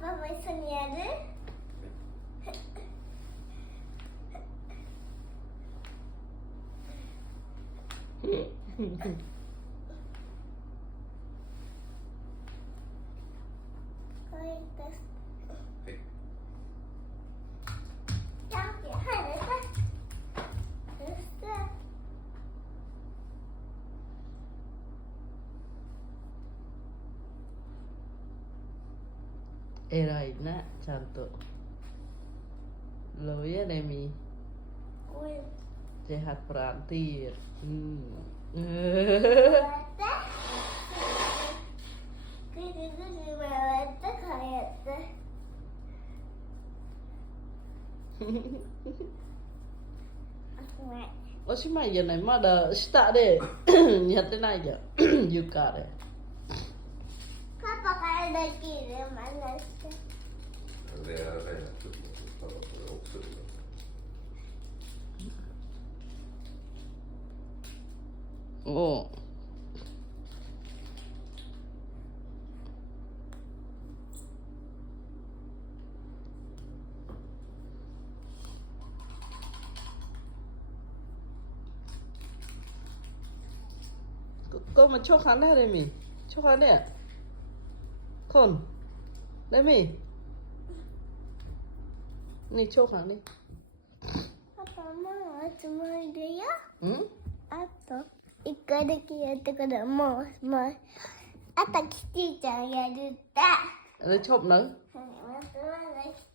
Papa vai sonhar. Oi, dạ, chị hai đấy thôi. Eraina canto. Lo ya Demi. Ui. Sehat perantir. Cái mà tất cả Oshima giờ này mà đờ start đi. Nhật thế này giờ. Yuka đấy. Papa cái đây kì mà nó Det är relativt också. Ồ. Cô mà cho khán này mi. Cho khán này. Con. Đây mi. Nè cho khán đi. Papa mau cuma dia. Ừ? Atau ikan kia itu kada mau mau. Atau kita caya juta. Rồi chộp nữa. Masalah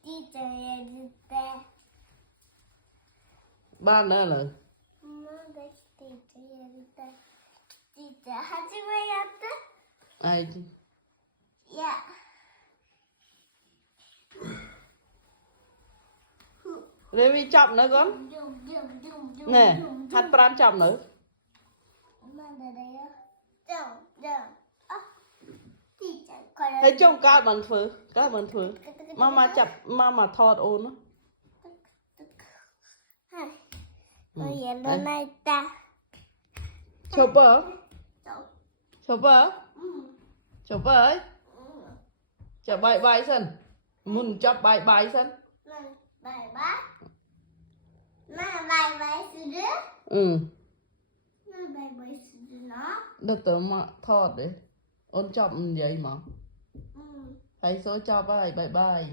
kita caya juta. Ba nữa là. Mau kita caya juta. Kita hajime yatta. Ai. Ya. Rồi mi chọc nữa con. Nè, hạt pram chọc nữa. Mana dia? Jom. Ah. Kita kalau Thấy trông cá bằng phứ. Mama thọt ôn á. hai. Oh ya, donai ta. Chụp bờ. Jom. Chụp bờ. Chụp bờ ấy. Chụp bài sân. Muốn chụp bài sân. Bye bye. Bye bye sudah. Ừ. Bye bye sudah nó. Được tớ mà thọt đấy. Ôn chụp vậy mà. Thấy số cho bye. Bye bye.